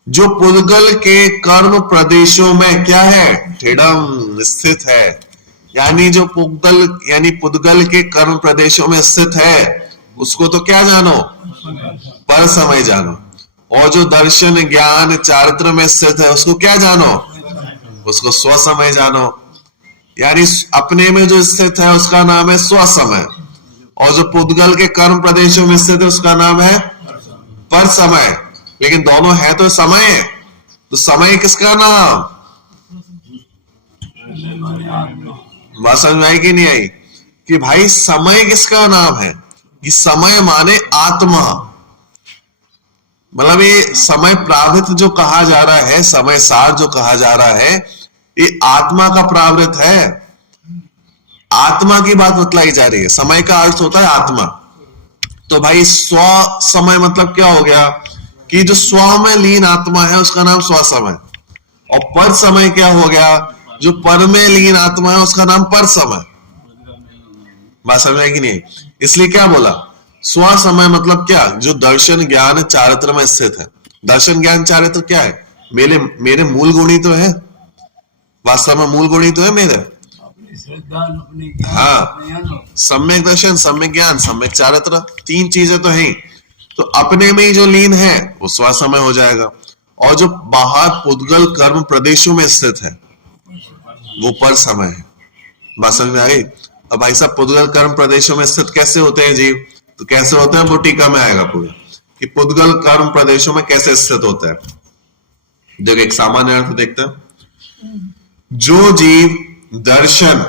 जो पुद्गल के कर्म प्रदेशों में क्या है, ठेडम स्थित है। यानी जो पुद्गल यानी पुद्गल के कर्म प्रदेशों में स्थित है उसको तो क्या जानो, पर समय जानो। और जो दर्शन ज्ञान चारित्र में स्थित है उसको क्या जानो, उसको स्व समय जानो। यानी अपने में जो स्थित है उसका नाम है स्व समय, और जो पुद्गल के कर्म प्रदेशों में स्थित है उसका नाम है पर समय। लेकिन दोनों है तो समय, तो समय किसका नाम? बात समझ में आई कि नहीं आई? कि भाई समय किसका नाम है? कि समय माने आत्मा। मतलब ये समय प्रावृत जो कहा जा रहा है, समय सार जो कहा जा रहा है, ये आत्मा का प्रावृत है। आत्मा की बात बतलाई जा रही है। समय का अर्थ होता है आत्मा। तो भाई स्व समय मतलब क्या हो गया कि जो स्व में लीन आत्मा है उसका नाम स्व समय। और पर समय क्या हो गया, जो पर में लीन आत्मा है उसका नाम पर समय। बात समझ में कि नहीं? इसलिए क्या बोला, स्व समय मतलब क्या, जो दर्शन ज्ञान चारित्र में स्थित है। दर्शन ज्ञान चारित्र क्या है? मेरे मूल गुणी तो है, वास्तव में मूल गुणी तो है मेरे। श्रद्धा अपने ज्ञान हाँ। अपने अनुभव। सम्यक दर्शन, सम्यक ज्ञान, सम्यक चारित्र, तीन चीजें तो हैं। तो अपने में ही जो लीन है वो स्वसमय हो जाएगा, और जो बाहर पुद्गल कर्म प्रदेशों में स्थित है वो पर समय है। बात समझ में आ गई? अब भाई साहब पुद्गल कर्म प्रदेशों में स्थित कैसे होते हैं जीव? तो कैसे होते हैं वो टीका में आएगा पूरा, कि पुद्गल कर्म प्रदेशों में कैसे स्थित होता है। देखो एक सामान्य अर्थ देखते हैं। जो जीव दर्शन,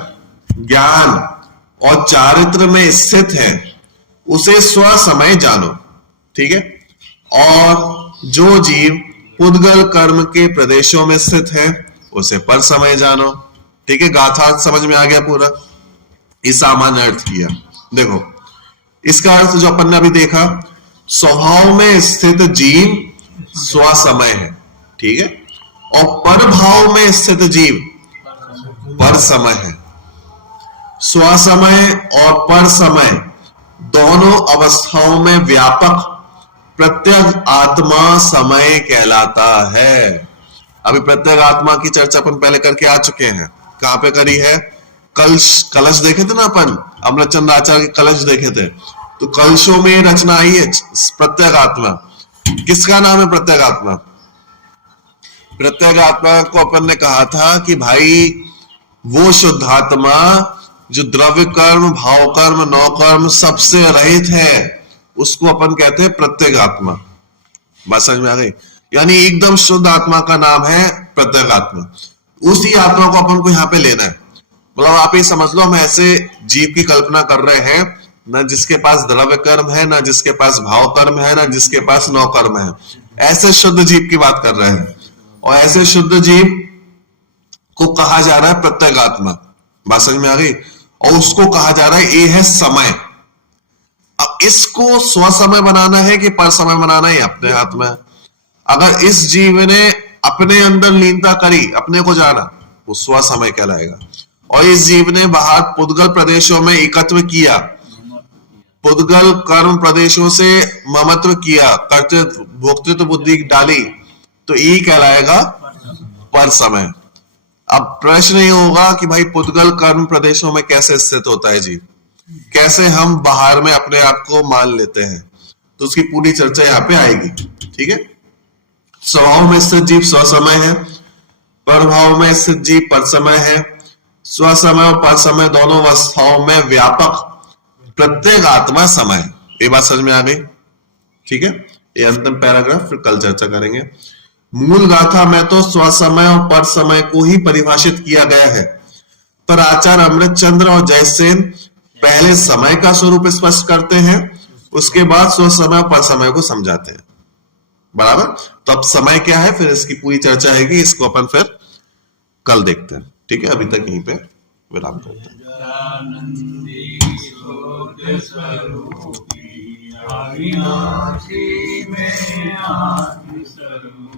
ज्ञान और चारित्र में स्थित है उसे स्वसमय जानो, ठीक है। और जो जीव पुद्गल कर्म के प्रदेशों में स्थित है उसे पर समय जानो, ठीक है। गाथा समझ में आ गया पूरा? इस सामान्य अर्थ किया। देखो इसका अर्थ जो अपन ने अभी देखा, स्वभाव में स्थित जीव स्वसमय है, ठीक है, और पर भाव में स्थित जीव पर समय है। स्वसमय और पर समय दोनों अवस्थाओं में व्यापक प्रत्येक आत्मा समय कहलाता है। अभी प्रत्येक आत्मा की चर्चा अपन पहले करके आ चुके हैं। कहां पे करी है? कलश देखे थे ना अपन, अमृतचंद्र आचार्य के कलश देखे थे। तो कलशों में रचना आई है प्रत्येक आत्मा। किसका नाम है प्रत्येक आत्मा? प्रत्येक आत्मा को अपन ने कहा था कि भाई वो शुद्ध आत्मा जो द्रव्य कर्म, भाव कर्म, नौ कर्म सबसे रहित है, उसको अपन कहते हैं प्रत्येक आत्मा। बात समझ में आ गई? यानी एकदम शुद्ध आत्मा का नाम है प्रत्येक आत्मा। उसी आत्मा को अपन को यहां पे लेना है। मतलब आप ये समझ लो, हम ऐसे जीव की कल्पना कर रहे हैं न जिसके पास द्रव्य कर्म है, न जिसके पास भाव कर्म है, न जिसके पास नौ कर्म है। ऐसे शुद्ध जीव की बात कर रहे हैं, और ऐसे शुद्ध जीव को कहा जा रहा है प्रत्येक आत्मा। बात समझ में आ गई? और उसको कहा जा रहा है ये है समय। अब इसको स्वसमय बनाना है कि पर समय बनाना है, अपने हाथ में। अगर इस जीव ने अपने अंदर लीनता करी, अपने को जाना, वो स्वसमय कहलाएगा। और इस जीव ने बाहर पुद्गल प्रदेशों में एकत्व किया, पुद्गल कर्म प्रदेशों से ममत्व किया, कर्तृत्व भोक्तृत्व बुद्धि डाली, तो ये कहलाएगा पर समय। अब प्रश्न ये होगा कि भाई पुद्गल कर्म प्रदेशों में कैसे स्थित होता है जीव, कैसे हम बाहर में अपने आप को मान लेते हैं, तो उसकी पूरी चर्चा यहाँ पे आएगी, ठीक है। स्वभाव में स्थित जीव स्वसमय है, परभाव में स्थित जीव पर समय है। स्वसमय और पर समय दोनों अवस्थाओं में व्यापक प्रत्येक आत्मा समय। ये बात समझ में आ गई? ठीक है। ये अंतिम पैराग्राफ फिर कल चर्चा करेंगे। मूल गाथा में तो स्वसमय और पर समय को ही परिभाषित किया गया है, पर आचार्य अमृतचंद्र और जयसेन पहले समय का स्वरूप स्पष्ट करते हैं, उसके बाद स्वसमय और पर समय को समझाते हैं। बराबर? तो अब समय क्या है फिर इसकी पूरी चर्चा आएगी, इसको अपन फिर कल देखते हैं, ठीक है। अभी तक यहीं पे विराम करते हैं। अविनाशी में आत्मस्वरूप,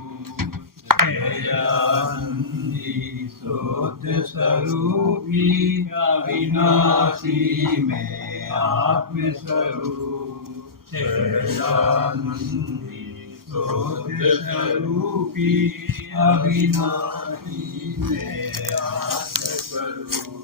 दयानंदी शुद्ध स्वरूपी, अविनाशी में आत्मस्वरूप, दयानंदी शुद्ध स्वरूपी, अविनाशी में आत्मस्वरूप।